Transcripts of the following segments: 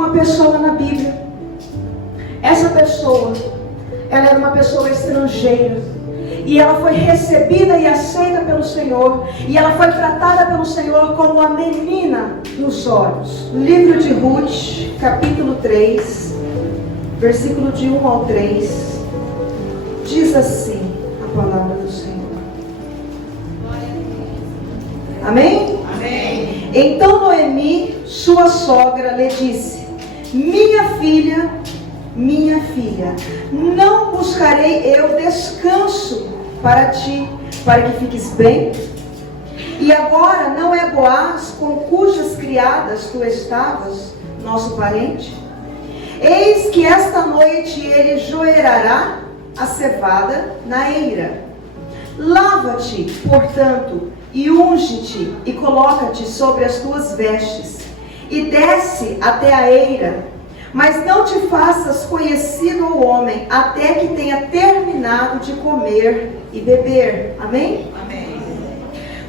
uma pessoa na Bíblia. Essa pessoa, ela era uma pessoa estrangeira. E ela foi recebida e aceita pelo Senhor. E ela foi tratada pelo Senhor como a menina dos olhos. Livro de Ruth, capítulo 3, versículo de 1 ao 3. Diz assim a palavra do Senhor. Amém? Amém. Então Noemi, sua sogra, lhe disse: minha filha, não buscarei eu descanso para ti, para que fiques bem? E agora não é Boaz, com cujas criadas tu estavas, nosso parente? Eis que esta noite ele joerará a cevada na eira. Lava-te, portanto, e unge-te, e coloca-te sobre as tuas vestes, e desce até a eira, mas não te faças conhecido ao homem, até que tenha terminado de comer e beber. Amém? Amém.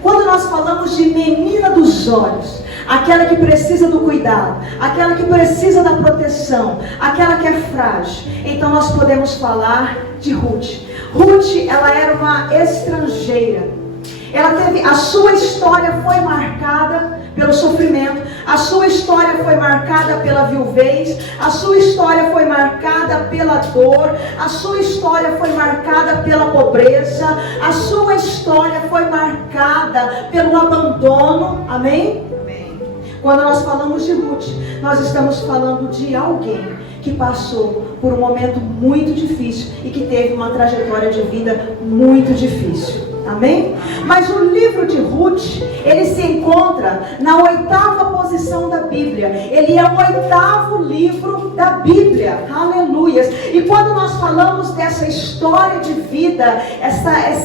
Quando nós falamos de menina dos olhos, aquela que precisa do cuidado, aquela que precisa da proteção, aquela que é frágil, então nós podemos falar de Ruth. Ruth, ela era uma estrangeira. A sua história foi marcada pelo sofrimento, a sua história foi marcada pela viuvez, a sua história foi marcada pela dor, a sua história foi marcada pela pobreza, a sua história foi marcada pelo abandono. Amém? Amém. Quando nós falamos de Ruth, nós estamos falando de alguém que passou por um momento muito difícil e que teve uma trajetória de vida muito difícil. Amém? Mas o livro de Ruth, ele se encontra na 8ª posição da Bíblia. Ele é o 8º livro da Bíblia. Aleluias. E quando nós falamos dessa história de vida,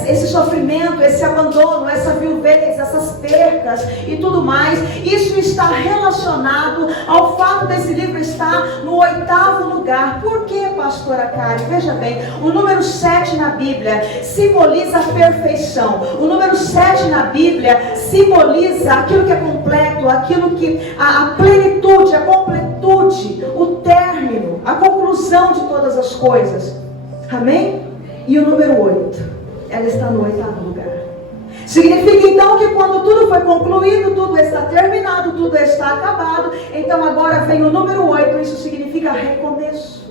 esse sofrimento, esse abandono, essa viuvez, essas percas e tudo mais, isso está relacionado ao fato desse livro estar no 8º lugar. Por que, pastora Karen? Veja bem, o número 7 na Bíblia simboliza a perfeição. O número 7 na Bíblia simboliza aquilo que é completo, aquilo que a plenitude, a completude, o término, a conclusão de todas as coisas. Amém? E o número 8, ela está no 8º lugar. Significa então que quando tudo foi concluído, tudo está terminado, tudo está acabado, então agora vem o número 8, isso significa recomeço.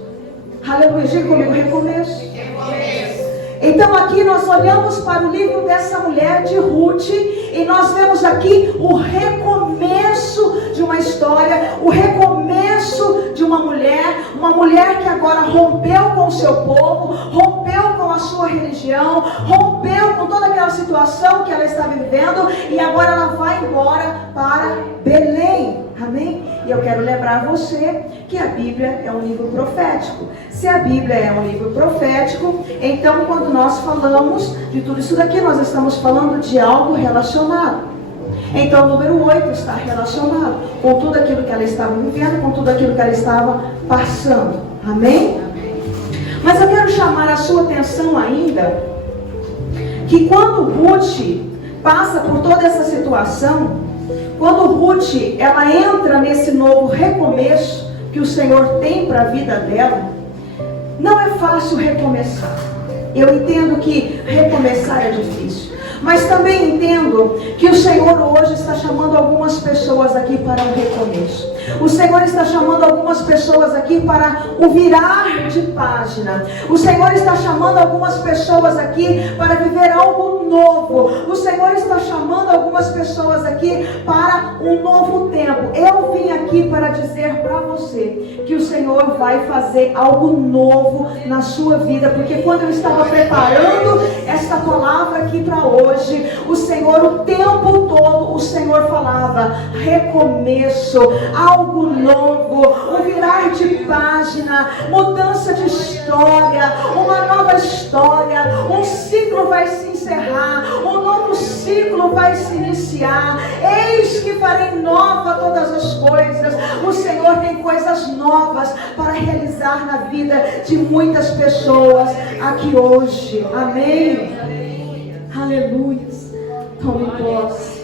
Aleluia, diga comigo, recomeço. Recomeço. Então aqui nós olhamos para o livro dessa mulher de Ruth e nós vemos aqui o recomeço de uma história, o recomeço de uma mulher que agora rompeu com o seu povo, rompeu com a sua religião, rompeu com toda aquela situação que ela estava vivendo e agora ela vai embora para Belém. Amém? E eu quero lembrar você que a Bíblia é um livro profético. Se a Bíblia é um livro profético, então quando nós falamos de tudo isso daqui, nós estamos falando de algo relacionado. Então o número 8 está relacionado com tudo aquilo que ela estava vivendo, com tudo aquilo que ela estava passando. Amém? Mas eu quero chamar a sua atenção ainda, que quando Ruth passa por toda essa situação, quando Ruth, ela entra nesse novo recomeço que o Senhor tem para a vida dela, não é fácil recomeçar. Eu entendo que recomeçar é difícil, mas também entendo que o Senhor hoje está chamando algumas pessoas aqui para um recomeço. O Senhor está chamando algumas pessoas aqui para o virar de página. O Senhor está chamando algumas pessoas aqui para viver algo novo. O Senhor está chamando algumas pessoas aqui para um novo tempo. Eu vim aqui para dizer para você que o Senhor vai fazer algo novo na sua vida, porque quando eu estava preparando esta palavra aqui para hoje, o Senhor, o tempo todo, o Senhor falava recomeço, algo novo, um virar de página, mudança de história, uma nova história, um ciclo vai se encerrar, um novo ciclo vai se iniciar. Eis que farei nova todas as coisas. O Senhor tem coisas novas para realizar na vida de muitas pessoas aqui hoje. Amém? Aleluia. Tome posse.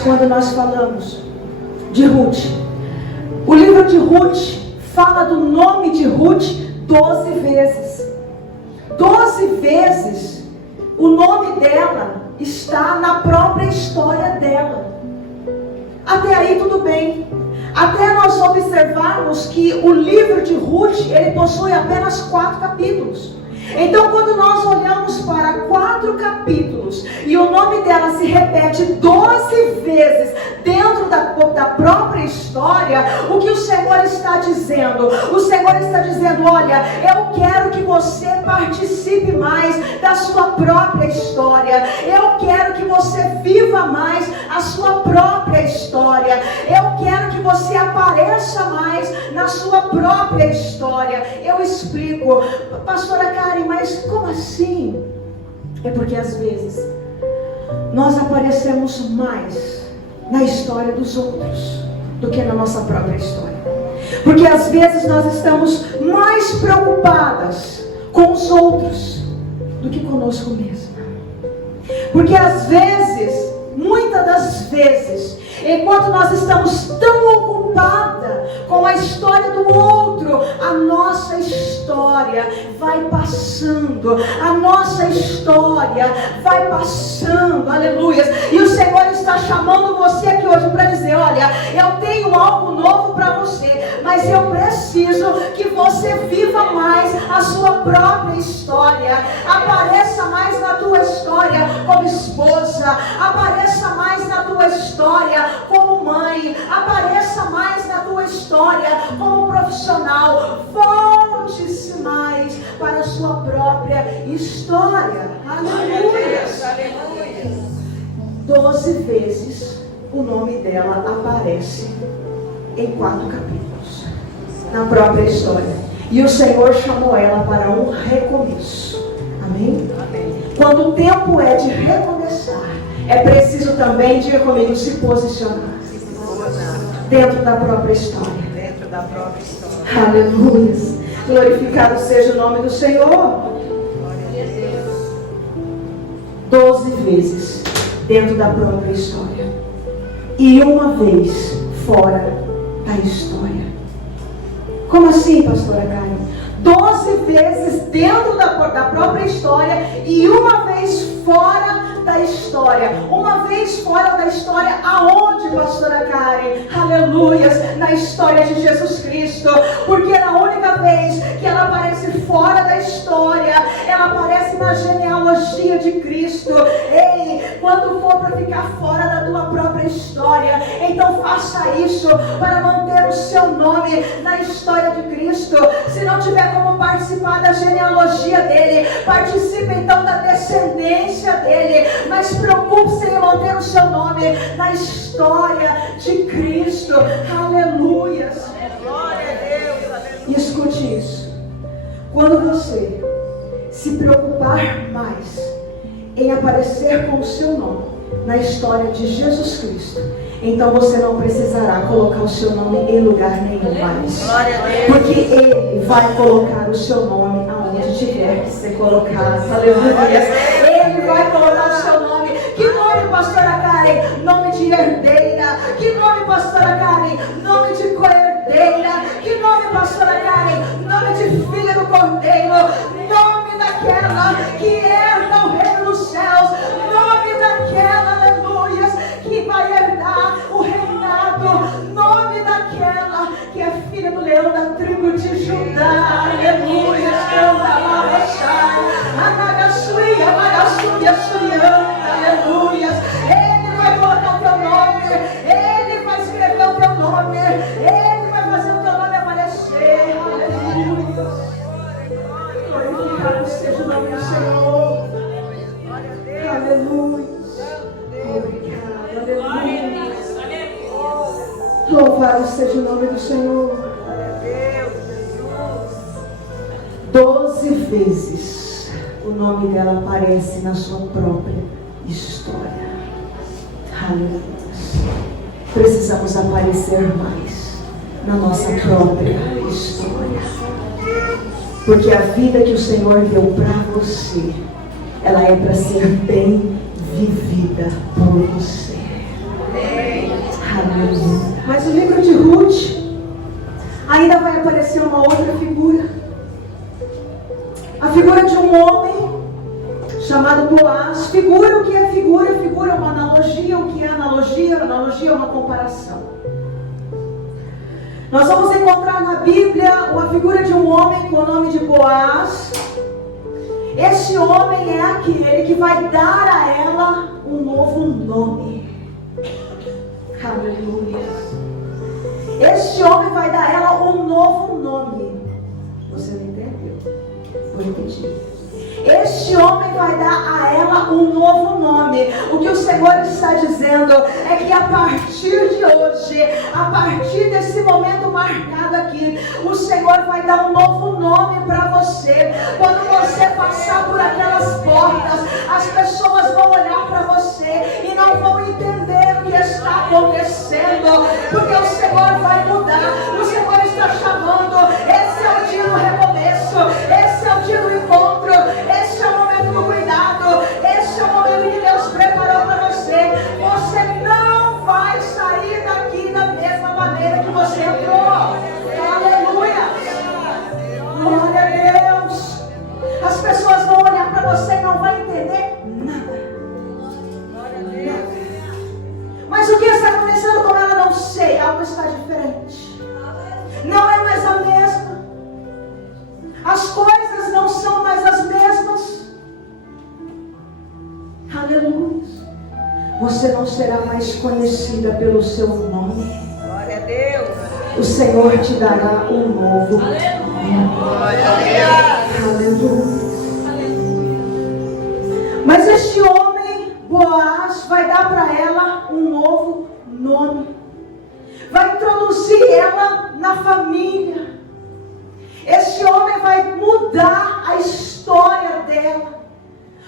quando nós falamos de Ruth, o livro de Ruth fala do nome de Ruth 12 vezes. 12 vezes o nome dela está na própria história dela. Até aí tudo bem. Até nós observarmos que o livro de Ruth, ele possui apenas 4 capítulos. Então, quando nós olhamos para 4 capítulos e o nome dela se repete 12 vezes dentro da própria história, o que o Senhor está dizendo? O Senhor está dizendo: olha, eu quero que você participe mais da sua própria história. Eu quero que você viva mais a sua própria história. Eu quero que você apareça mais na sua própria história. Eu explico, pastora Karen, mas como assim? É porque às vezes nós aparecemos mais na história dos outros do que na nossa própria história. Porque às vezes nós estamos mais preocupadas com os outros do que conosco mesma. Porque às vezes, muitas das vezes, enquanto nós estamos tão ocupadas com a história do outro, a nossa história vai passando, a nossa história vai passando, aleluia. E o Senhor está chamando você aqui hoje para dizer: olha, eu tenho algo novo para você, mas eu preciso que você viva mais a sua própria história. Apareça mais na tua história como esposa, apareça mais na tua história como mãe, apareça mais na tua história como profissional. Volte-se mais para a sua própria história. Aleluia. 12 vezes o nome dela aparece em 4 capítulos na própria história. E o Senhor chamou ela para um recomeço. Amém? Amém. Quando o tempo é de recomeçar, é preciso também, diga comigo, se posicionar dentro da própria história. Dentro da própria história. Aleluia. Glorificado seja o nome do Senhor. Glória a Deus. 12 vezes dentro da própria história e uma vez fora da história. Como assim, pastora Karen? 12 vezes dentro da própria história e uma vez fora da história. Uma vez fora da história, aonde, pastora Karen? Aleluias, na história de Jesus Cristo. Porque na única vez que ela aparece fora da história, ela aparece na genealogia de Cristo. Ei, quando for para ficar fora da tua própria história, então faça isso para manter o seu nome na história de Cristo. Se não tiver como participar da genealogia dele, participe então da descendência dele, mas preocupe-se em manter o seu nome na história de Cristo. Aleluia. Glória a Deus. Aleluia. E escute isso: quando você se preocupar mais em aparecer com o seu nome na história de Jesus Cristo, então você não precisará colocar o seu nome em lugar nenhum mais. Glória a Deus. Porque Ele vai colocar o seu nome aonde tiver que ser colocado. Aleluia. Ele vai colocar o seu nome. Que nome, pastora Karen? Nome de herdeira. Que nome, pastora Karen? Nome de co-herdeira. Que nome, pastora Karen? Nome de filha do Cordeiro. Nome daquela que herda o reino dos céus. Nome daquela, aleluia, que vai herdar o reinado. Nome daquela que é filha do leão da tribo de Judá. Aleluia. Aleluia. Ele vai colocar o teu nome. Ele vai escrever o teu nome. Ele vai fazer o teu nome aparecer. Aleluia. Glorificado seja o nome do Senhor. Aleluia. Obrigado. Aleluia. Louvado seja o nome do Senhor. 12 vezes o nome dela aparece na sua própria história. Aleluia. Precisamos aparecer mais na nossa própria história. Porque a vida que o Senhor deu para você, ela é para ser bem vivida por você. Mas no livro de Ruth ainda vai aparecer uma outra figura. A figura de um homem chamado Boaz. Figura, o que é figura? Figura é uma analogia. O que é analogia? Analogia é uma comparação. Nós vamos encontrar na Bíblia uma figura de um homem com o nome de Boaz. Esse homem é aquele que vai dar a ela um novo nome. Aleluia. Este homem vai dar a ela um novo nome. Você não entendeu? Vou repetir. Este homem vai dar a ela um novo nome. O que o Senhor está dizendo é que a partir de hoje, a partir desse momento marcado aqui, o Senhor vai dar um novo nome para você. Quando você passar por aquelas portas, as pessoas vão olhar para você e não vão entender o que está acontecendo, porque o Senhor vai mudar. O Senhor está chamando. Esse é o dia do recomeço, esse é o dia do encontro, esse é o momento do cuidado, esse é o momento que Deus preparou para você. Você não vai sair daqui da mesma maneira que você entrou. Aleluia! Glória a Deus! As pessoas vão olhar para você e não vão entender nada. Mas o que está acontecendo com ela? Não sei. Algo está diferente. Não é mais a mesma. As coisas não são mais as mesmas. Aleluia. Você não será mais conhecida pelo seu nome. Glória a Deus. O Senhor te dará um novo nome. Glória a Deus. Aleluia. Mas este homem, Boaz, vai dar para ela um novo nome. Vai introduzir ela na família. Este homem vai mudar a história dela.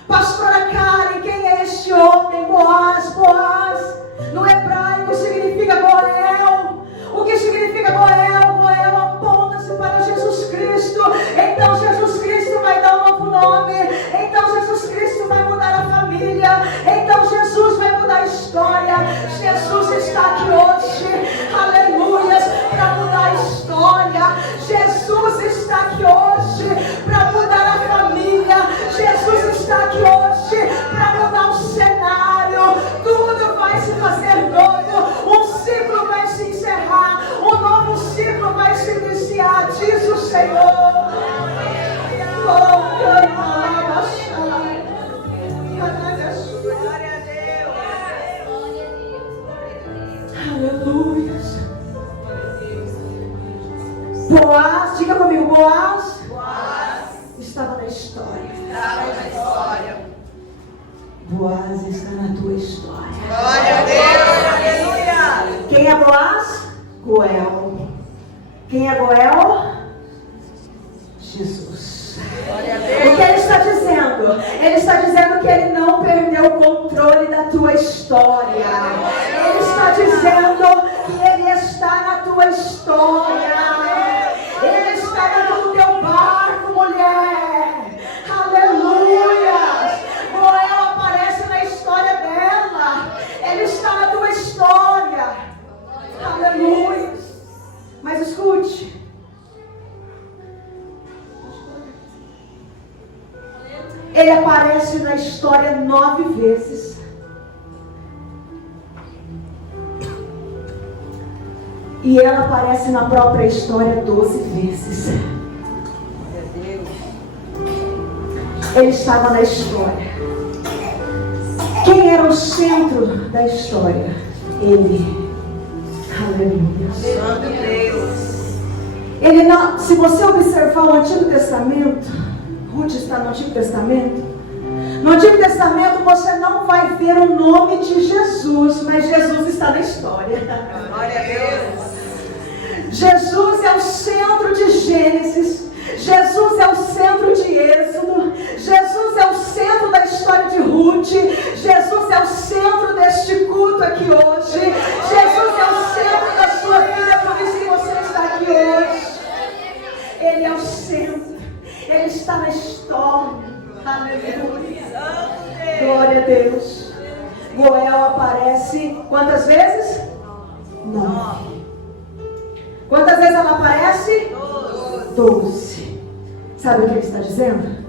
Pastora Karen, quem é este homem? Boaz. Boaz, no hebraico significa Goel. O que significa Goel? Goel aponta-se para Jesus Cristo. Então Jesus Cristo vai dar um novo nome. Então Jesus Cristo vai mudar a família. Então Jesus vai mudar a história. Jesus está aqui hoje, aleluia, para mudar a história. Jesus está aqui hoje para mudar a família. Jesus está aqui hoje para mudar o cenário. Tudo vai se fazer novo. Um ciclo vai se encerrar. Um novo ciclo vai se iniciar, diz o Senhor. Glória a Deus. Aleluia. Boaz, diga comigo, Boaz estava na história. Boaz está na tua história. Glória a Deus. Aleluia. Quem é Boaz? Goel. Quem é Goel? Jesus. Glória a O Deus. que ele está dizendo? Ele está dizendo que ele não perdeu o controle da tua história. Ele está dizendo que ele está na tua história. Ele está dentro do teu barco, mulher. Aleluia. Goel aparece na história dela. Ele está na tua história. Aleluia. Mas escute. Ele aparece na história 9 vezes. E ela aparece na própria história 12 vezes. Glória a Deus. Ele estava na história. Quem era o centro da história? Ele. Aleluia. Santo Deus. Ele não, se você observar o Antigo Testamento, Ruth está no Antigo Testamento. No Antigo Testamento você não vai ver o nome de Jesus, mas Jesus está na história. Glória a Deus. Jesus é o centro de Gênesis. Jesus é o centro de Êxodo. Jesus é o centro da história de Ruth. Jesus é o centro deste culto aqui hoje. Jesus é o centro da sua vida, por isso que você está aqui hoje. Ele é o centro. Ele está na história. Aleluia. Glória a Deus. Goel aparece quantas vezes? 9. Quantas vezes ela aparece? 12. Sabe o que ele está dizendo?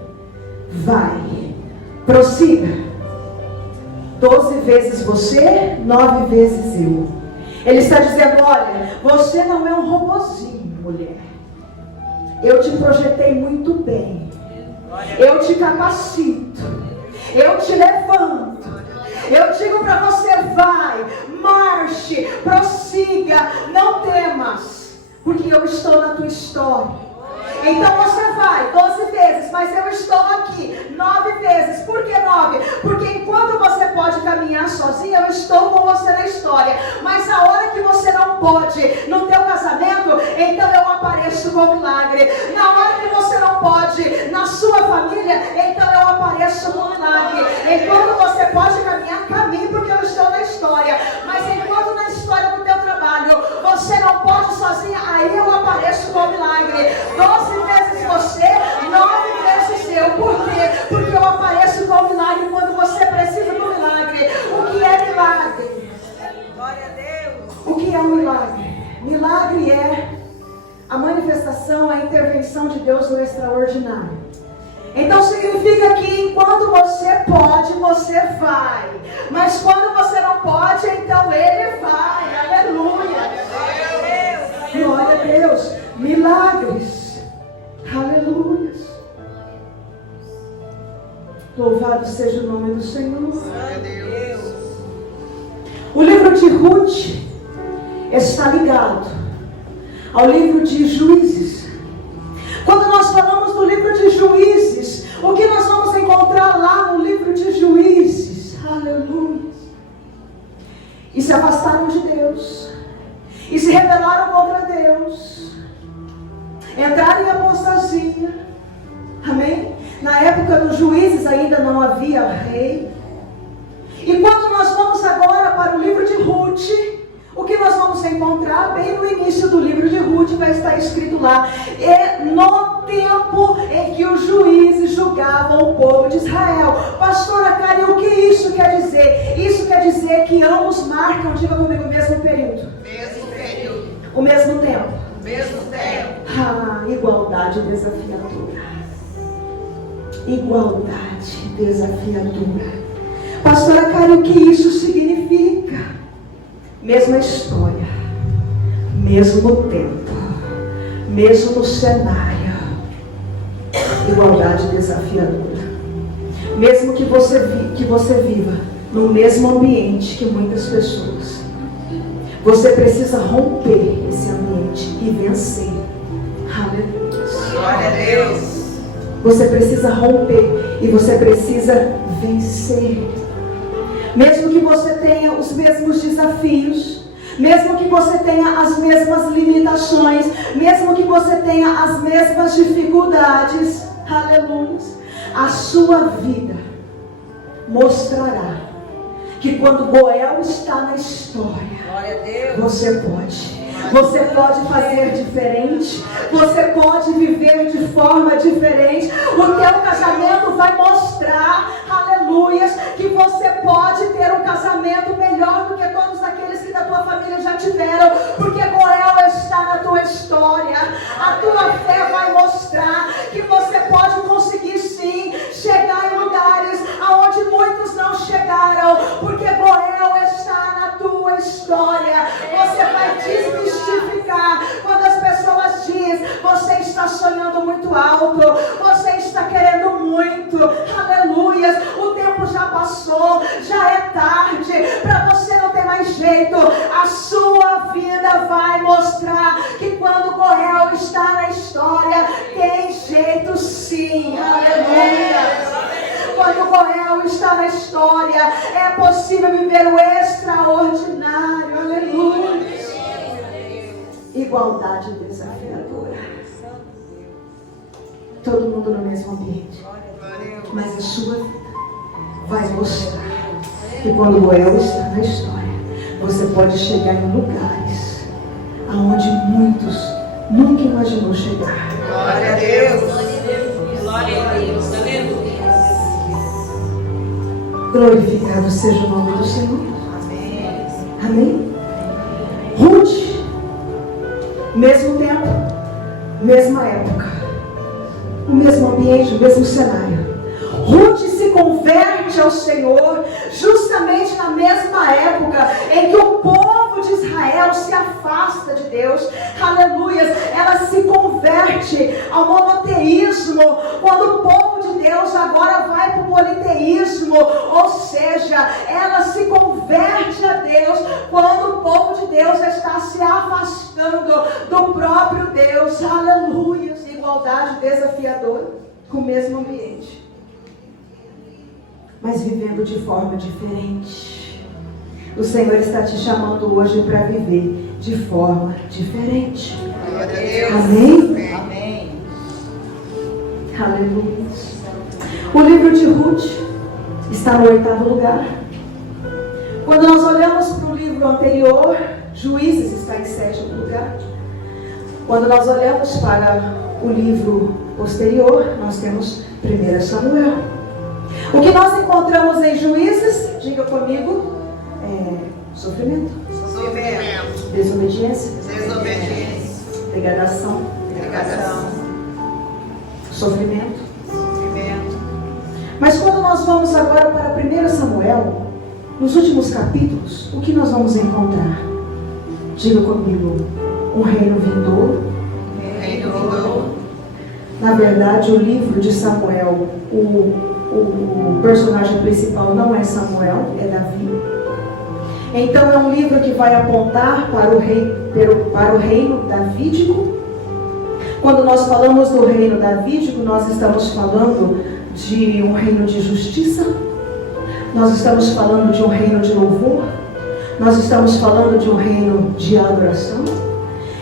Vai, prossiga. 12 vezes você, 9 vezes eu. Ele está dizendo, olha, você não é um robozinho, mulher. Eu te projetei muito bem. Eu te capacito. Eu te levanto. Eu digo para você, vai, marche, prossiga, não temas, porque eu estou na tua história. Então você vai 12 vezes, mas eu estou aqui 9 vezes. Por que 9? Porque enquanto você pode caminhar sozinha, eu estou com você na história. Mas a hora que você não pode no teu casamento, então eu apareço com milagre. Na hora que você não pode na sua família, então eu apareço com milagre. Enquanto você pode caminhar, caminhe, porque eu estou na história. Mas enquanto na história do teu trabalho você não pode sozinha, aí eu apareço com milagre. 12 vezes você, 9 vezes eu. Por quê? Porque eu apareço com milagre quando você precisa do milagre. O que é milagre? Glória a Deus. O que é um milagre? Milagre é a manifestação, a intervenção de Deus no extraordinário. Então significa que enquanto você pode, você vai. Mas quando você não pode, então Ele vai. Aleluia. Glória a Deus. Milagres. Aleluia. Louvado seja o nome do Senhor. Glória a Deus. O livro de Ruth está ligado ao livro de Juízes. Quando nós falamos do livro de Juízes, o que nós vamos encontrar lá no livro de Juízes? Aleluia. E se afastaram de Deus, e se rebelaram contra Deus, entraram em apostasia. Amém? Na época dos Juízes ainda não havia rei. E quando nós vamos agora para o livro de Ruth, o que nós vamos encontrar? Bem no início do livro de Ruth vai estar escrito lá: e no tempo em que os juízes julgavam o povo de Israel. Pastora Karen, o que isso quer dizer? Isso quer dizer que ambos marcam, diga comigo, o mesmo período. Mesmo período. O mesmo tempo. Mesmo tempo. Ah, igualdade desafiadora. Igualdade desafiadora. Pastora Karen, o que isso significa? Mesma história, mesmo tempo, mesmo cenário, igualdade desafiadora. Mesmo que você viva no mesmo ambiente que muitas pessoas, você precisa romper esse ambiente e vencer. Aleluia. Glória a Deus. Você precisa romper e você precisa vencer. Mesmo que você tenha os mesmos desafios, mesmo que você tenha as mesmas limitações, mesmo que você tenha as mesmas dificuldades, aleluia, a sua vida mostrará que quando Goel está na história, Glória a Deus. você pode. Você pode fazer diferente. Você pode viver de forma diferente. O teu casamento vai mostrar, aleluias, que você pode ter um casamento melhor do que todos aqueles que da tua família já tiveram. Porque Goel está na tua história. A tua fé vai mostrar que você pode conseguir sim chegar em lugares aonde muitos não chegaram. Porque Goel está na tua história. Você vai desmistificar quando as pessoas dizem: você está sonhando muito alto, você está querendo muito, aleluia, o tempo já passou, já é tarde, para você não ter mais jeito. A sua vida vai mostrar que quando Goel está na história, tem jeito sim, aleluia. Quando Goel está na história, é possível viver o extraordinário, aleluia. Igualdade desafiadora. Todo mundo no mesmo ambiente. Mas a sua vida vai mostrar que quando Goel está na história, você pode chegar em lugares aonde muitos nunca imaginou chegar. Glória a Deus. Glória a Deus. Aleluia. Glorificado seja o nome do Senhor. Amém. Amém? Ruth mesmo tempo, mesma época, o mesmo ambiente, o mesmo cenário. Ruth se converte ao Senhor justamente na mesma época em que o povo de Israel se afasta de Deus. Aleluia! Ela se converte ao monoteísmo, quando o povo de Deus agora vai para o politeísmo, ou seja, ela se converte a Deus quando o povo de Deus está se afastando do próprio Deus. Aleluia! Igualdade desafiadora com o mesmo ambiente, mas vivendo de forma diferente. O Senhor está te chamando hoje para viver de forma diferente. Amém? Amém. Aleluia. O livro de Ruth está no 8º lugar. Quando nós olhamos para o livro anterior, Juízes está em 7º lugar. Quando nós olhamos para o livro posterior, nós temos 1 Samuel. O que nós encontramos em Juízes, diga comigo, é sofrimento, desobediência, degradação, sofrimento. Mas quando nós vamos agora para 1 Samuel, nos últimos capítulos, o que nós vamos encontrar? Diga comigo, um reino vindouro. Na verdade, o livro de Samuel, o personagem principal não é Samuel, é Davi. Então é um livro que vai apontar para o reino davídico. Quando nós falamos do reino davídico, nós estamos falando de um reino de justiça, nós estamos falando de um reino de louvor, nós estamos falando de um reino de adoração.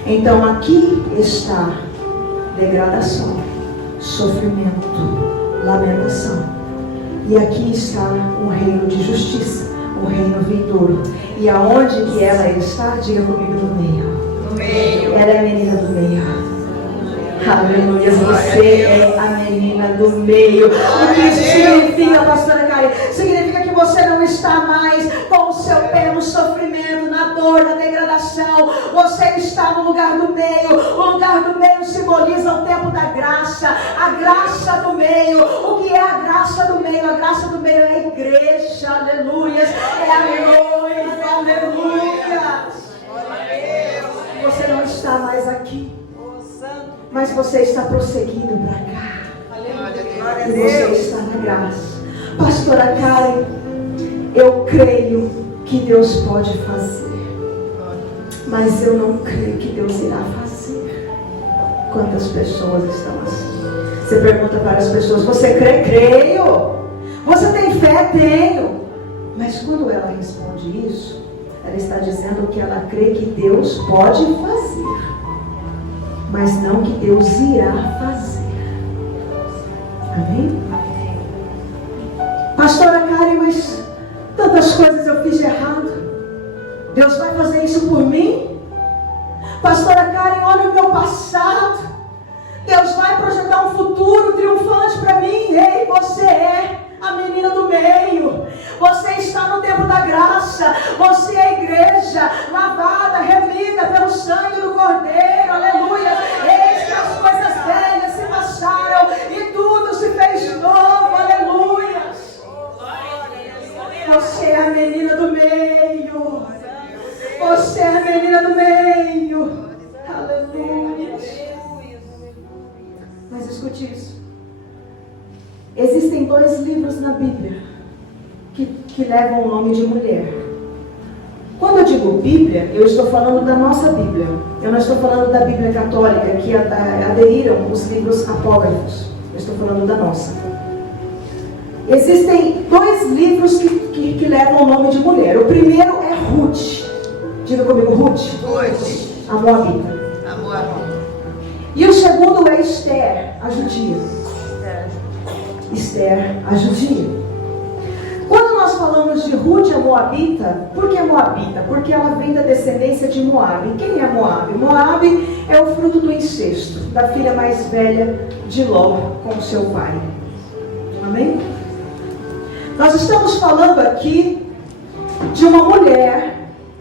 Então aqui está degradação, sofrimento, lamentação. E aqui está um reino de justiça, um reino vindouro. E aonde que ela está? Diga comigo, no meio. No meio. Ela é a menina do meio. Aleluia, você é a menina do meio. O que isso significa, pastora Karen? Significa que você não está mais com o seu pé no sofrimento, na dor, na degradação. Você está no lugar do meio. O lugar do meio simboliza o tempo da graça, a graça do meio. O que é a graça do meio? A graça do meio é a igreja, aleluia. É a noiva, aleluia. Você não está mais aqui, mas você está prosseguindo para cá. E você está na graça. Pastora Karen, eu creio que Deus pode fazer, mas eu não creio que Deus irá fazer. Quantas pessoas estão assim? Você pergunta para as pessoas, você crê? Creio. Você tem fé? Tenho. Mas quando ela responde isso, ela está dizendo que ela crê que Deus pode fazer, mas não que Deus irá fazer. Amém? Pastora Karen, mas tantas coisas eu fiz de errado. Deus vai fazer isso por mim? Pastora Karen, olha o meu passado. Deus vai projetar um futuro triunfante para mim. Ei, você é a menina do meio. Você está no tempo da graça. Você é a igreja lavada, remida pelo sangue do Cordeiro. Aleluia. Eis que as coisas velhas se passaram e tudo se fez novo. Aleluia. Você é a menina do meio. Você é a menina do meio. Aleluia. Mas escute isso. Existem 2 livros na Bíblia que levam o nome de mulher. Quando eu digo Bíblia, eu estou falando da nossa Bíblia. Eu não estou falando da Bíblia católica, que aderiram os livros apócrifos. Eu estou falando da nossa. Existem 2 livros que levam o nome de mulher. O primeiro é Ruth. Diga comigo, Ruth. A Moabita. E o segundo é Esther, a judia. Esther, a judia. Quando nós falamos de Ruth, a Moabita, por que Moabita? Porque ela vem da descendência de Moabe. Quem é Moabe? Moabe é o fruto do incesto, da filha mais velha de Ló com seu pai. Amém? Nós estamos falando aqui de uma mulher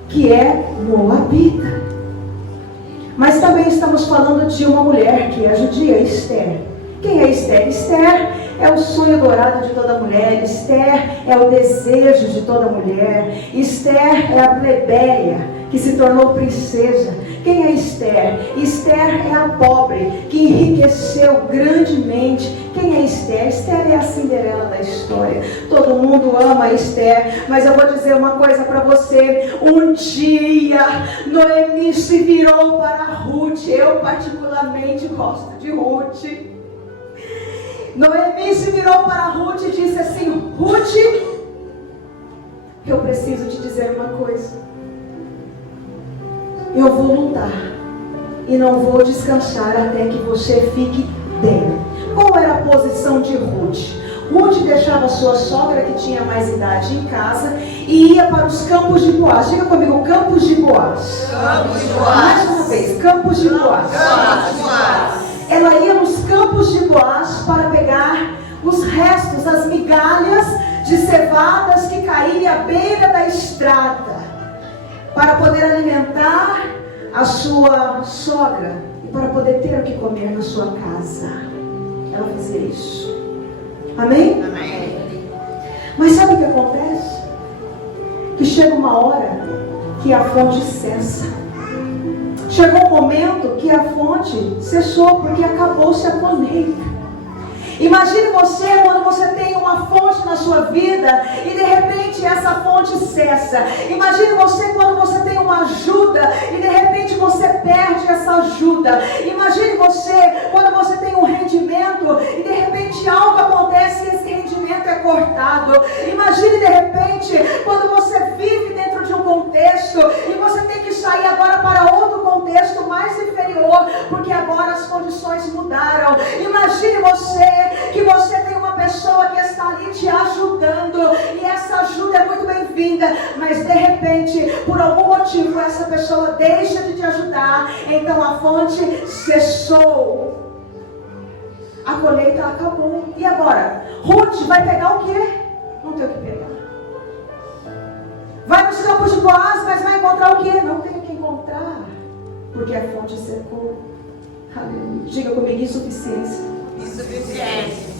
que é Moabita. Mas também estamos falando de uma mulher que é judia, Esther. Quem é Esther? Esther é o sonho dourado de toda mulher. Esther é o desejo de toda mulher. Esther é a plebeia que se tornou princesa. Quem é Esther? Esther é a pobre que enriqueceu grandemente. Quem é Esther? Esther é a Cinderela da história. Todo mundo ama Esther, mas eu vou dizer uma coisa para você. Um dia Noemi se virou para Ruth. Eu particularmente gosto de Ruth. Noemi se virou para Ruth e disse assim: Ruth, eu preciso te dizer uma coisa. Eu vou lutar e não vou descansar até que você fique bem. Qual era a posição de Ruth? Ruth deixava sua sogra, que tinha mais idade, em casa e ia para os campos de Boaz. Diga comigo, campos de Boaz. Campos de Boaz. Mais uma vez, campos de Boaz. Campos de Boaz. Ela ia nos campos de Boaz para pegar os restos, as migalhas de cevadas que caíam à beira da estrada, para poder alimentar a sua sogra e para poder ter o que comer na sua casa. Ela fazia isso. Amém? Amém. Mas sabe o que acontece? Que chega uma hora que a fonte cessa. Chegou um momento que a fonte cessou, porque acabou-se a colheita. Imagine você quando você tem uma fonte na sua vida e de repente essa fonte cessa. Imagine você quando você tem uma ajuda e de repente você perde essa ajuda. Imagine você quando você tem um rendimento e de repente algo acontece e esse rendimento é cortado. Imagine de repente quando você vive dentro de um contexto e você tem que sair agora para outro contexto mais inferior, porque agora as condições mudaram. Imagine você que você tem uma pessoa que está ali te ajudando e essa ajuda é muito bem-vinda, mas de repente, por algum motivo, essa pessoa deixa de te ajudar, então a fonte cessou, a colheita acabou. E agora? Ruth vai pegar o quê? Não tem o que pegar. Vai nos campos de Boaz, mas vai encontrar o quê? Não tem o que encontrar, porque a fonte secou. Aleluia. Diga comigo, insuficiência. Insuficiência.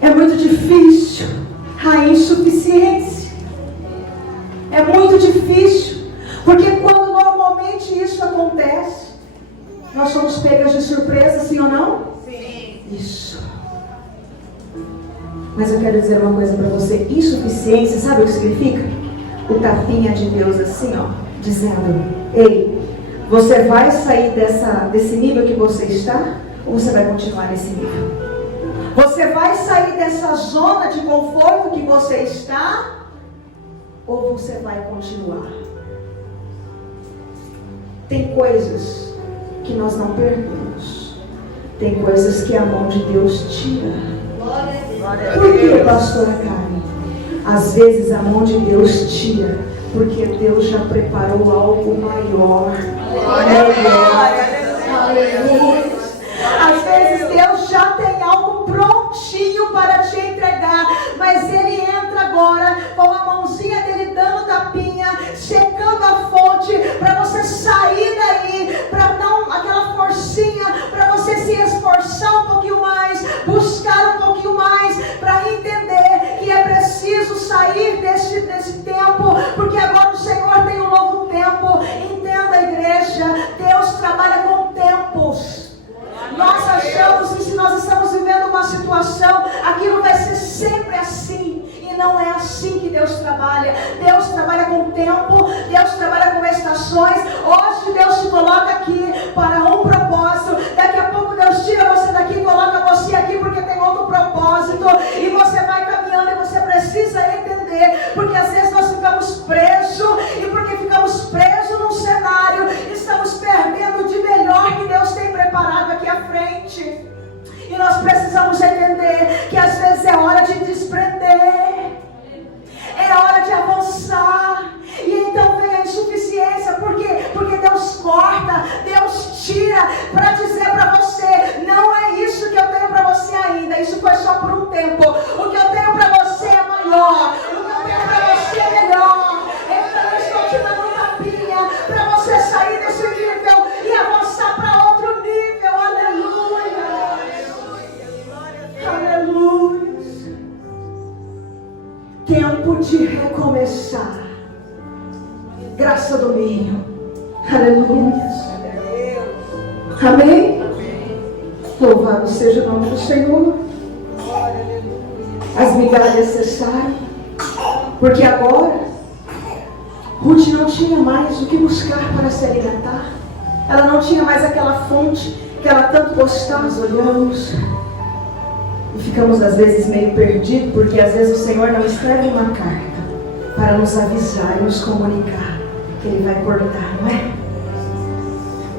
É muito difícil a insuficiência. É muito difícil, porque quando normalmente isso acontece, nós somos pegas de surpresa, sim ou não? Sim. Isso. Mas eu quero dizer uma coisa para você. Insuficiência, sabe o que significa? O tapinha de Deus assim, ó, dizendo: ei, você vai sair desse nível que você está? Ou você vai continuar nesse nível? Você vai sair dessa zona de conforto que você está? Ou você vai continuar? Tem coisas que nós não perdemos. Tem coisas que a mão de Deus tira. Por que, pastora Karen? Às vezes a mão de Deus tira, porque Deus já preparou algo maior. Aleluia. Às vezes Deus já tem algo prontinho para te entregar, mas Ele entra agora com a mãozinha dele dando tapinha, secando a fonte, para você sair daí, para dar aquela forcinha, para você se esforçar um pouquinho mais, buscar um pouquinho mais, para entender que é preciso sair desse tempo, porque agora o Senhor tem um novo tempo. Entenda, igreja, Deus trabalha com tempos. Nós achamos que se nós estamos vivendo uma situação, aquilo vai ser sempre assim. E não é assim que Deus trabalha. Deus trabalha com tempo, Deus trabalha com estações. Hoje Deus te coloca aqui para um propósito. Daqui a pouco Deus tira você daqui e coloca você aqui porque tem outro propósito. E você vai caminhando e você precisa entender. Porque às vezes nós ficamos presos. E porque ficamos presos num cenário, estamos perdendo de melhor que Deus tem preparado aqui à frente. E nós precisamos entender que às vezes é hora de desprender, é hora de avançar. E então vem a insuficiência. Por quê? Porque Deus corta, Deus tira, para dizer para você: não é isso que eu tenho para você ainda, isso foi só por um tempo. O que eu tenho para você é maior, o que eu tenho para você é melhor. Então eu estou te dando um tapinha para você sair desse nível e avançar. tempo de recomeçar. Graça do meio. Aleluia. Amém? Louvado seja o nome do Senhor. As migalhas cessaram, porque agora Ruth não tinha mais o que buscar para se alimentar. Ela não tinha mais aquela fonte que ela tanto gostava. Nós olhamos e ficamos às vezes meio perdidos, porque às vezes o Senhor não escreve uma carta para nos avisar e nos comunicar que Ele vai cortar, não é?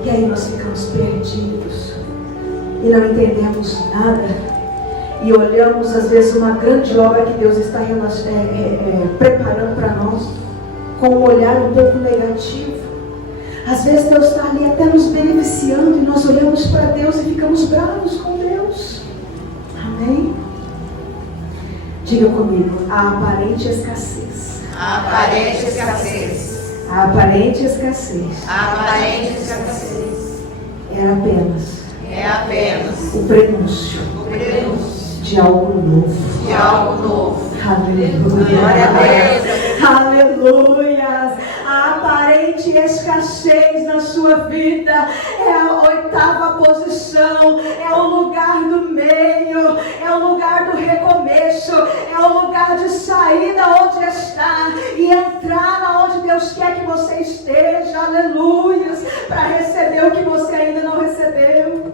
E aí nós ficamos perdidos e não entendemos nada. E olhamos às vezes uma grande obra que Deus está preparando para nós com um olhar um pouco negativo. Às vezes Deus está ali até nos beneficiando e nós olhamos para Deus e ficamos bravos com Deus. Amém? Diga comigo, a aparente escassez. A aparente escassez. A aparente escassez. A aparente escassez. É apenas o prenúncio de algo novo. De algo novo. Aleluia. Glória a Deus. Aleluia. A aparente escassez na sua vida é a 8ª posição, é o lugar do meio, é o lugar do recomeço, é o lugar de sair da onde está e entrar na onde Deus quer que você esteja. Aleluia. Para receber o que você ainda não recebeu.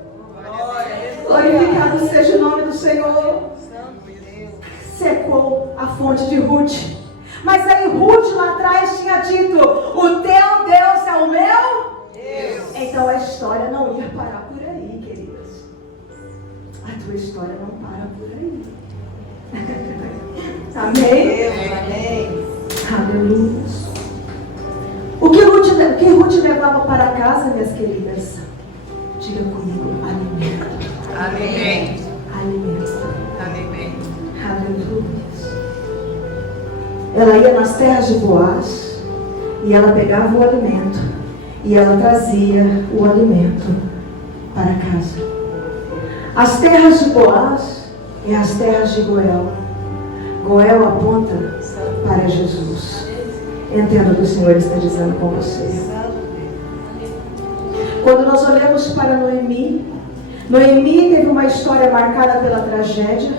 Glorificado seja o nome do Senhor. Secou a fonte de Ruth. Mas aí Ruth lá atrás tinha dito: o teu Deus é o meu Deus. Então a história não ia parar por aí, queridas. A tua história não para por aí. Amém? Amém. Aleluia. O que Ruth levava para casa, minhas queridas? Diga comigo: alimento. Amém. Alimento. Amém. Aleluia. Ela ia nas terras de Boaz e ela pegava o alimento e ela trazia o alimento para casa. As terras de Boaz e as terras de Goel. Goel aponta para Jesus. Entenda o que o Senhor está dizendo com você. Quando nós olhamos para Noemi teve uma história marcada pela tragédia,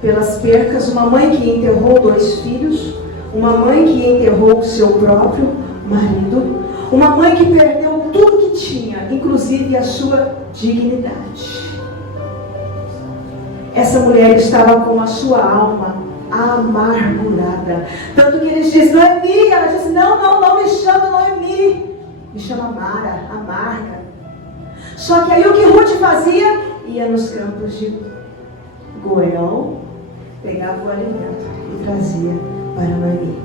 pelas percas, uma mãe que enterrou 2 filhos, uma mãe que enterrou o seu próprio marido, uma mãe que perdeu tudo que tinha, inclusive a sua dignidade. Essa mulher estava com a sua alma amargurada, tanto que eles dizem: Noemi, ela disse: não me chama Noemi, me chama Mara, amarga. Só que aí o que Ruth fazia? Ia nos campos de Goel, pegava o alimento e trazia para Noemi.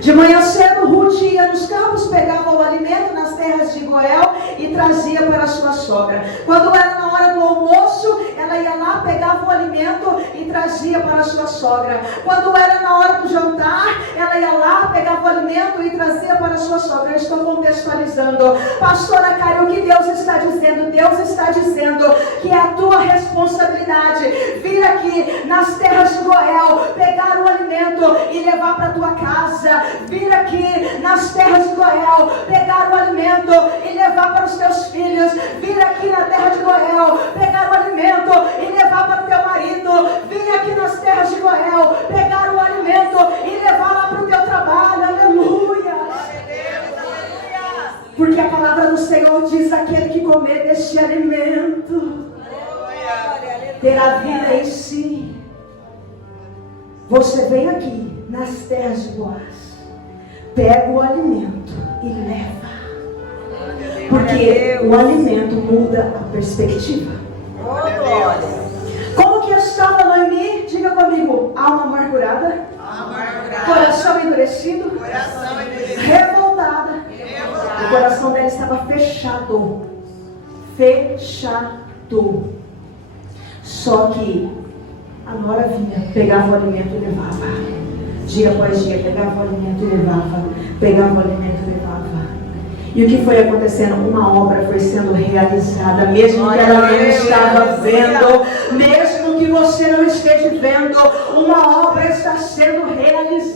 De manhã cedo, Ruth ia nos campos, pegava o alimento nas terras de Goel e trazia para a sua sogra. Quando era na hora do almoço, ela ia lá, pegava o alimento e trazia para a sua sogra. Quando era na hora do jantar, ela ia lá, pegava o alimento e trazia para a sua sogra. Eu estou contextualizando. Pastora Karen, o que Deus está dizendo? Deus está dizendo que é a tua responsabilidade vir aqui nas terras de Goel, pegar o alimento e levar para a tua casa. Vir aqui nas terras de Goel, pegar o alimento e levar para os teus filhos. Vir aqui na terra de Goel, pegar o alimento e levar para o teu marido. Vir aqui nas terras de Goel, pegar o alimento e levar lá para o teu trabalho. Aleluia. Porque a palavra do Senhor diz: aquele que comer deste alimento terá vida em si. Você vem aqui nas terras de Boaz, pega o alimento e leva. Porque o alimento muda a perspectiva. Como que estava Noemi? Diga comigo: alma amargurada, coração endurecido, revoltada. O coração dela estava fechado. Só que a nora vinha, pegava o alimento e levava. Dia após dia, pegava o alimento e levava. Pegava o alimento e levava. E o que foi acontecendo? Uma obra foi sendo realizada, mesmo que ela não estava vendo, mesmo que você não esteja vendo, uma obra está sendo realizada.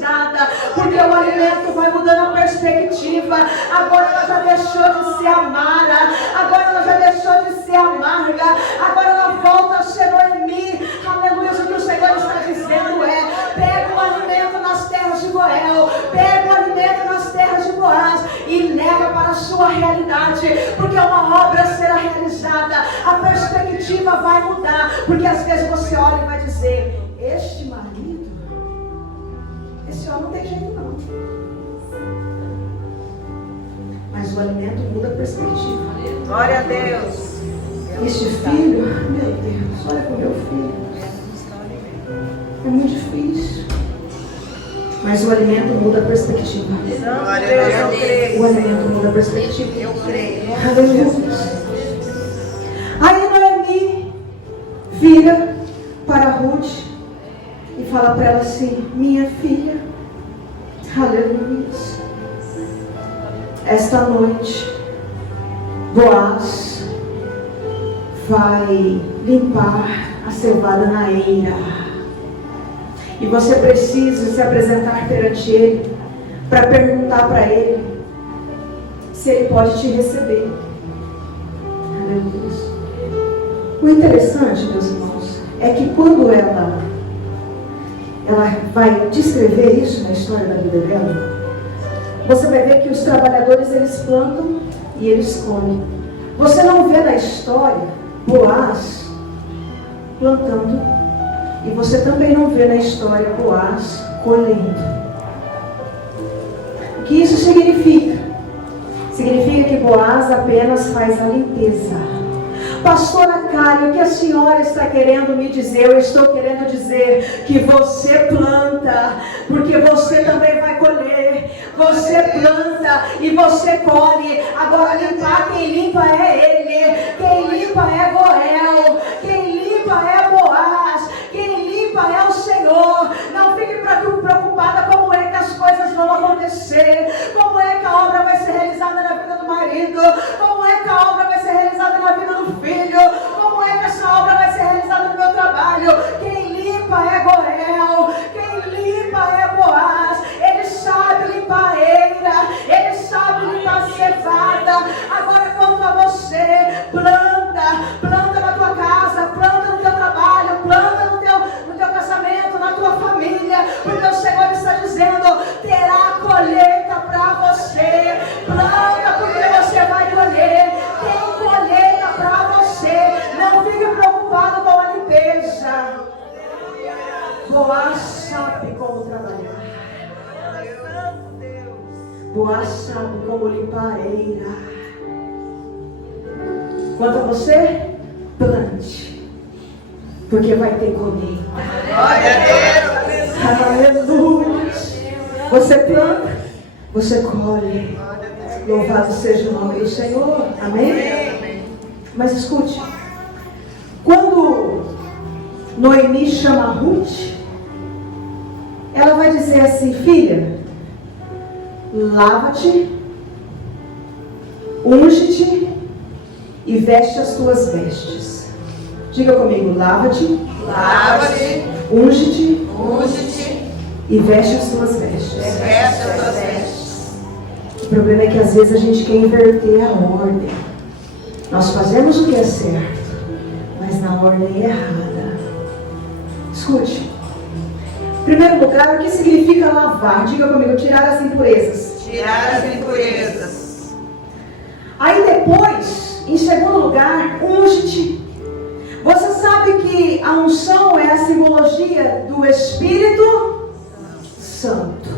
porque o alimento vai mudando a perspectiva. Agora ela já deixou de ser amara, agora ela já deixou de ser amarga, agora ela volta a ser Noemi. Aleluia. O que o Senhor está dizendo é: pega o alimento nas terras de Goel, pega o alimento nas terras de Boaz e leva para a sua realidade, porque uma obra será realizada, a perspectiva vai mudar, porque às vezes você olha e vai dizer: este marido, esse homem não tem jeito não. Mas o alimento muda a perspectiva. Glória a Deus. Este filho, meu Deus, olha para o meu filho. É muito difícil. Mas o alimento muda a perspectiva. Glória a Deus, eu creio. O alimento muda a perspectiva. Eu creio. Aleluia. Aí Noemi vira para Ruth e fala para ela assim: minha filha, aleluia, esta noite Boaz vai limpar a cevada na eira, e você precisa se apresentar perante ele para perguntar para ele se ele pode te receber. Aleluia. O interessante, meus irmãos, é que quando ela vai descrever isso na história da vida dela, você vai ver que os trabalhadores, eles plantam e eles colhem. Você não vê na história Boaz plantando, e você também não vê na história Boaz colhendo. O que isso significa? Significa que Boaz apenas faz a limpeza. Pastora Kali, o que a senhora está querendo me dizer? Eu estou querendo dizer que você planta, porque você também vai colher. Você planta e você colhe. Agora limpar, quem limpa é ele, quem limpa é Goel, quem limpa é Boaz, quem limpa é o Senhor. Não fique preocupada como é que as coisas vão acontecer, como é que a obra vai ser realizada na vida do marido, como é que a obra vai ser realizada na vida do filho, como é que essa obra vai ser realizada no meu trabalho. Quem limpa é Goel, quem limpa é Boaz. Ele sabe limpar a eira, ele sabe limpar a cevada. Agora quanto a você, planta na tua casa, planta no teu trabalho, planta no teu casamento, na tua família, porque o Senhor está dizendo: terá colheita para você. Planta, porque você vai colher. Tem colheita para você. Não fique preocupado com a limpeza. Boaz sabe como trabalhar. Boaz sabe como limpar a eira. Quanto a você, plante, porque vai ter colheita. Glória a Deus. Aleluia. Você planta, você colhe. Louvado seja o nome do Senhor. Amém? Mas escute, quando Noemi chama Ruth, ela vai dizer assim: filha, lava-te, unge-te e veste as tuas vestes. Diga comigo: lava-te, Lava-te, unge-te unge-te, e veste as tuas vestes. veste as tuas vestes. O problema é que às vezes a gente quer inverter a ordem. Nós fazemos o que é certo, mas na ordem errada. Escute. Em primeiro lugar, o que significa lavar? Diga comigo: tirar as impurezas. Tirar as impurezas. Aí depois, em segundo lugar, unge-te. Você sabe que a unção é a simbologia do Espírito Santo.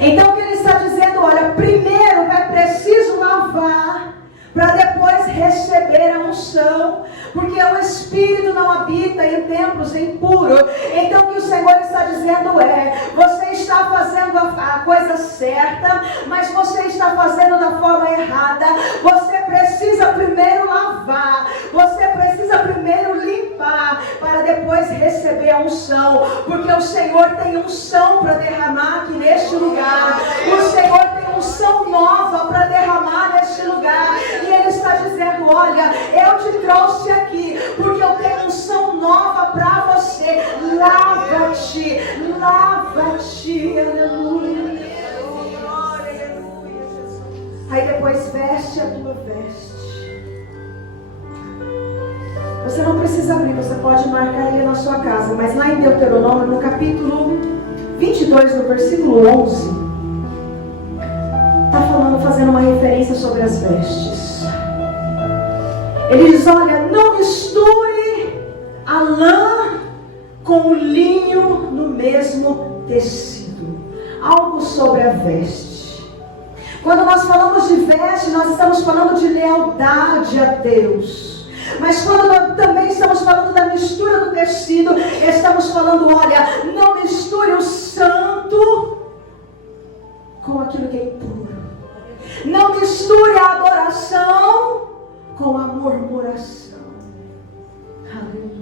Então o que ele está dizendo? Olha, primeiro é preciso lavar para depois receber a unção, porque o Espírito não habita em templos impuros. Então o que o Senhor está dizendo é: você está fazendo a coisa certa, mas você está fazendo da forma errada. Você precisa primeiro lavar, você precisa primeiro limpar, para depois receber a unção, porque o Senhor tem unção para derramar aqui neste lugar. O Senhor tem unção nova para derramar neste lugar. E Ele está dizendo: olha, eu te trouxe aqui porque eu tenho unção nova para você. Lava-te, lava-te. ti, aleluia. Aí depois veste a tua veste. Você não precisa abrir, você pode marcar ele na sua casa. Mas lá em Deuteronômio, no capítulo 22, no versículo 11, está falando, fazendo uma referência sobre as vestes. Ele diz, olha, não misture a lã com o linho no mesmo tecido. Algo sobre a veste. Quando nós falamos de veste, nós estamos falando de lealdade a Deus. Mas quando nós também estamos falando da mistura do tecido, estamos falando, olha, não misture o santo com aquilo que é impuro. Não misture a adoração com a murmuração. Aleluia.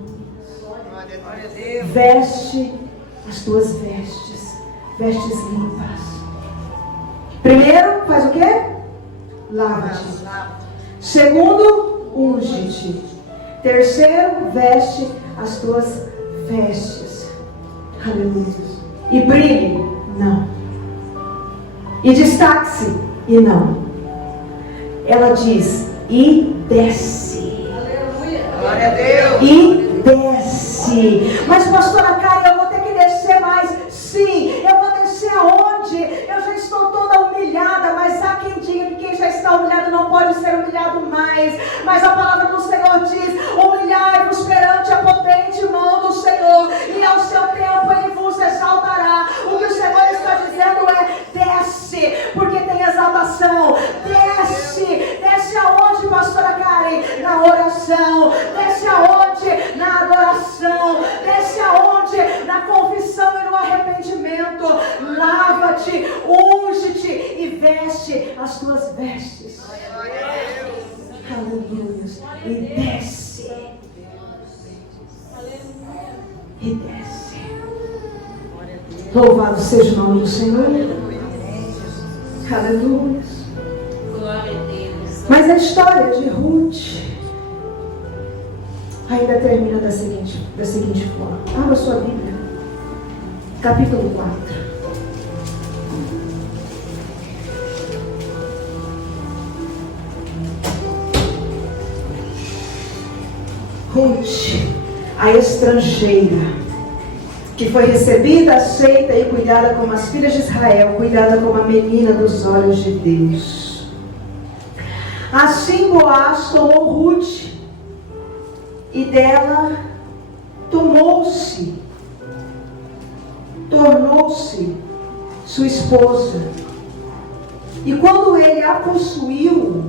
Veste as tuas vestes limpas. Primeiro, faz o quê? Lava-te. Segundo, unge-te. Terceiro, veste as tuas vestes. Aleluia. E brilhe? Não. E destaque-se? E não. Ela diz, e desce. Aleluia. Glória a Deus. E desce. Mas pastora Karen, eu vou ter que descer mais. Sim, eu vou descer aonde? Eu já estou toda humilhada, mas há quem diga que quem já está humilhado não pode ser humilhado mais. Mas a palavra do Senhor diz, humilhai-vos perante a potente mão do Senhor, e ao seu tempo Ele vos exaltará. O que o Senhor está dizendo é, desce, porque tem exaltação. Desce aonde, pastora Karen? Na oração. Desce aonde? Na adoração. Desce aonde? Na confissão e no arrependimento. Lava-te, unge-te e veste as tuas vestes. Aleluia. E desce. E desce. Louvado seja o nome do Senhor. Aleluia. Glória a Deus. Mas a história de Ruth ainda termina da seguinte forma. Abra sua Bíblia. Capítulo 4. Ruth, a estrangeira, que foi recebida, aceita e cuidada como as filhas de Israel, cuidada como a menina dos olhos de Deus. Assim Boaz tomou Ruth e dela tornou-se sua esposa. E quando ele a possuiu,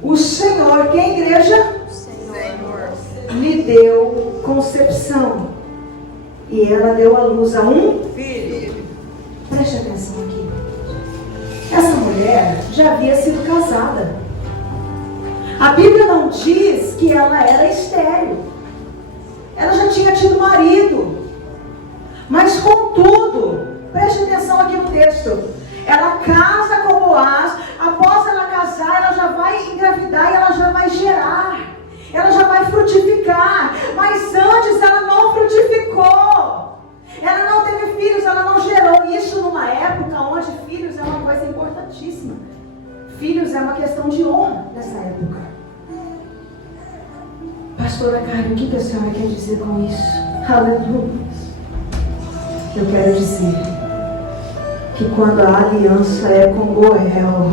o Senhor, que é a igreja? Senhor. Lhe deu concepção. E ela deu à luz a um Filho. Preste atenção aqui. Essa mulher já havia sido casada. A Bíblia não diz que ela era estéril. Ela já tinha tido marido. Mas contudo, preste atenção aqui no texto. Ela casa com Boaz. Após ela casar, ela já vai engravidar e ela já vai gerar. Ela já vai frutificar. Mas antes ela não frutificou. Ela não teve filhos, ela não gerou. Isso numa época onde filhos é uma coisa importantíssima. Filhos é uma questão de honra nessa época. Pastora Karen, o que a senhora quer dizer com isso? Aleluia. Eu quero dizer que quando a aliança é com Goel,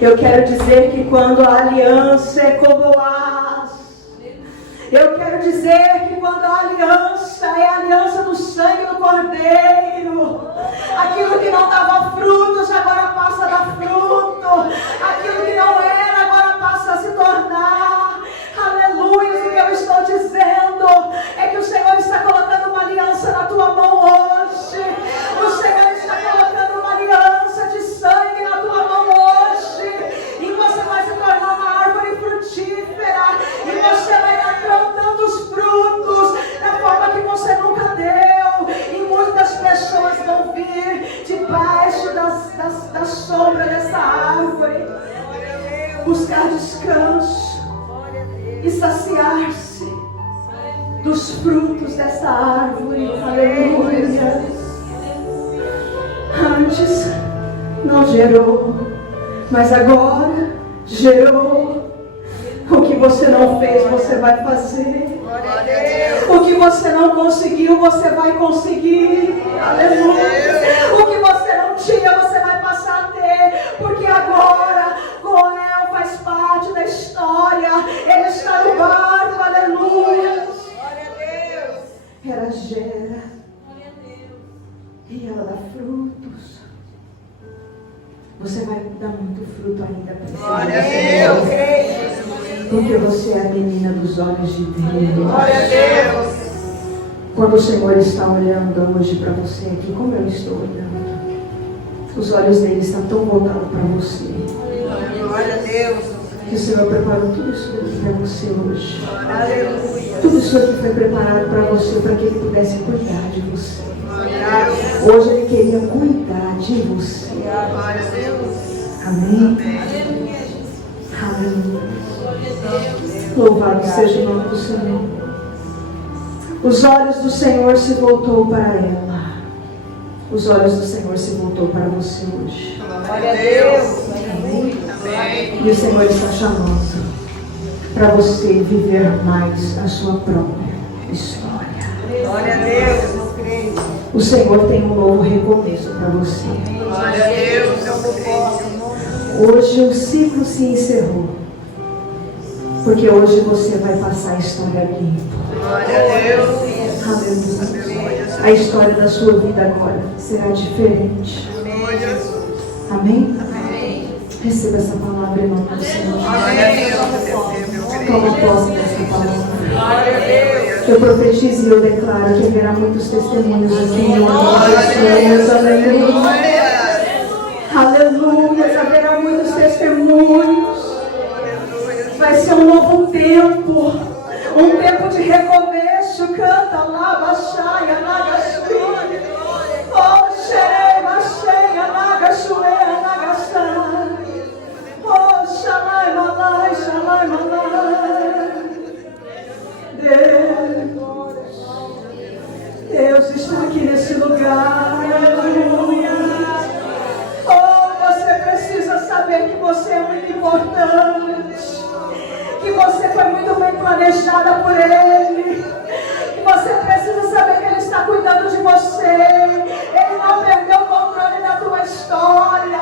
eu quero dizer que quando a aliança é com Boaz, eu quero dizer que quando a aliança é a aliança do sangue do Cordeiro, aquilo que não dava frutos agora passa a dar fruto, aquilo que não era agora passa a se tornar. Aleluia. O que eu estou dizendo é que o Senhor está colocando uma aliança na tua mão hoje. O Senhor está colocando uma aliança de sangue na tua mão hoje, e você vai se tornar uma árvore frutífera, e você vai dar tantos frutos da forma que você nunca deu, e muitas pessoas vão vir debaixo da sombra dessa árvore, buscar descanso e saciar-se dos frutos dessa árvore. Aleluia. antes não gerou, mas agora gerou. O que você não fez, você vai fazer. O que você não conseguiu, você vai conseguir. Aleluia. O que você não tinha, você vai passar a ter. Porque agora Goel faz parte da história. Ele está no barco. Aleluia. Ela gera. E ela dá frutos. Você vai dar muito fruto ainda para Glória a Deus. Porque você é a menina dos olhos de Deus. Glória a Deus. Quando o Senhor está olhando hoje para você aqui, como eu estou olhando, os olhos dele estão tão voltados para você. Glória a Deus. Que o Senhor preparou tudo isso aqui para você hoje. Aleluia. Tudo isso aqui foi preparado para você, para que ele pudesse cuidar de você. Glória a Deus. Hoje ele queria cuidar de você. Glória a Deus. Amém? Aleluia. Louvado seja o nome do Senhor. Os olhos do Senhor se voltou para ela. Os olhos do Senhor se voltou para você hoje. Glória a Deus. Amém? Amém. E o Senhor está chamando para você viver mais a sua própria história. Glória a Deus. Eu creio. O Senhor tem um novo recomeço para você. Glória a Deus. Eu creio. Hoje o ciclo se encerrou. Porque hoje você vai passar a história limpa. Glória a Deus. Aleluia. A história da sua vida agora será diferente. Amém, Jesus. Amém? Amém. Receba essa palavra em nome do Senhor. Glória a Deus. Toma posse dessa palavra. Glória a Deus. Eu profetizo e eu declaro que haverá muitos testemunhos aqui em nome de Jesus. Aleluia. Aleluia. Haverá muitos testemunhos. Vai ser um novo tempo. Um tempo de recomeço. Canta lá, baixaia, nagaxuia. Oh, cheia, baixaia, nagaxuia, nagaxai. Oh, xalai, malai, xalai, malai. Deus está aqui nesse lugar. Aleluia. Oh, você precisa saber que você é muito importante. Que você foi muito bem planejada por Ele. Que você precisa saber que Ele está cuidando de você. Ele não perdeu o controle da tua história.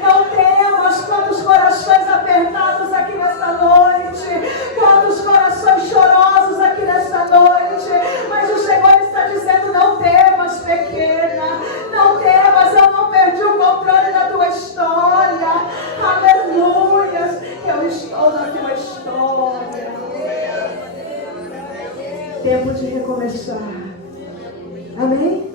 Não temas. Quantos corações apertados aqui nesta noite. Quantos corações chorosos aqui nesta noite. Mas o Senhor está dizendo: não temas, pequena. Não temas, eu não perdi o controle da tua história. Aleluia. Eu estou na tua história. Tempo de recomeçar. Amém?